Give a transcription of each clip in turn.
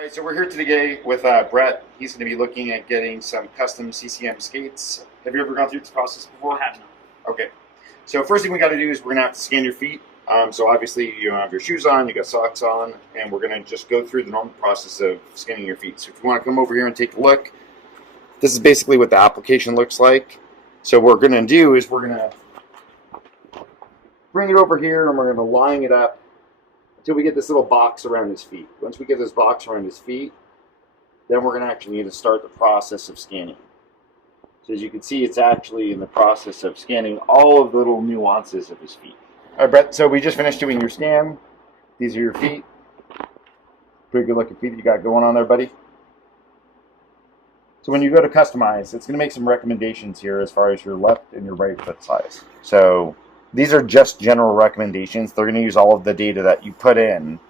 All right, so we're here today with Brett. He's going to be looking at getting some custom CCM skates. Have you ever gone through this process before? I have not. Okay. So first thing we got to do is we're going to have to scan your feet. So obviously you have your shoes on, you got socks on, and we're going to just go through the normal process of scanning your feet. So if you want to come over here and take a look, this is basically what the application looks like. So what we're going to do is we're going to bring it over here and we're going to line it up until we get this little box around his feet. Once we get this box around his feet, then we're going to actually need to start the process of scanning. So as you can see, it's actually in the process of scanning all of the little nuances of his feet. All right, Brett, so we just finished doing your scan. These are your feet. Pretty good looking feet you got going on there, buddy. So when you go to customize, it's going to make some recommendations here as far as your left and your right foot size. So these are just general recommendations. They're going to use all of the data that you put in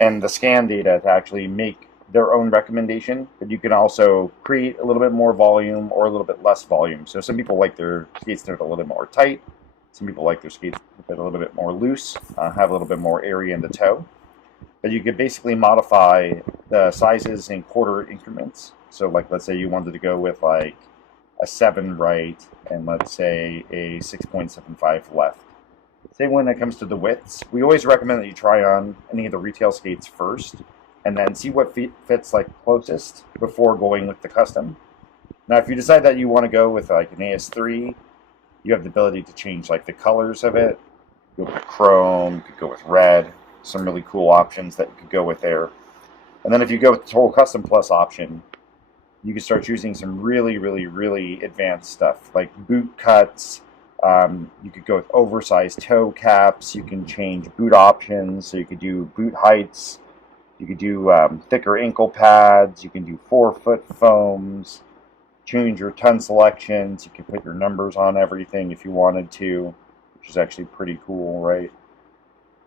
and the scan data to actually make their own recommendation, but you can also create a little bit more volume or a little bit less volume. So some people like their skates that are a little bit more tight. Some people like their skates that are a little bit more loose, have a little bit more area in the toe. But you could basically modify the sizes in quarter increments. So like, let's say you wanted to go with like a 7 right and let's say a 6.75 left. Same when it comes to the widths. We always recommend that you try on any of the retail skates first and then see what fits like closest before going with the custom. Now, if you decide that you want to go with like an AS3, you have the ability to change like the colors of it. Go with chrome, you could go with red, some really cool options that you could go with there. And then if you go with the Total Custom Plus option, you can start choosing some really advanced stuff like boot cuts. You could go with oversized toe caps. You can change boot options, so you could do boot heights. You could do thicker ankle pads. You can do 4-foot foams. Change your ton selections. You can put your numbers on everything if you wanted to, which is actually pretty cool, right?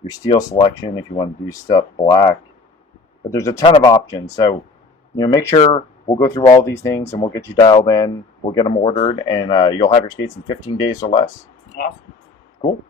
Your steel selection if you want to do stuff black. But there's a ton of options. So, make sure we'll go through all these things and we'll get you dialed in. We'll get them ordered, and you'll have your skates in 15 days or less. Awesome. Cool.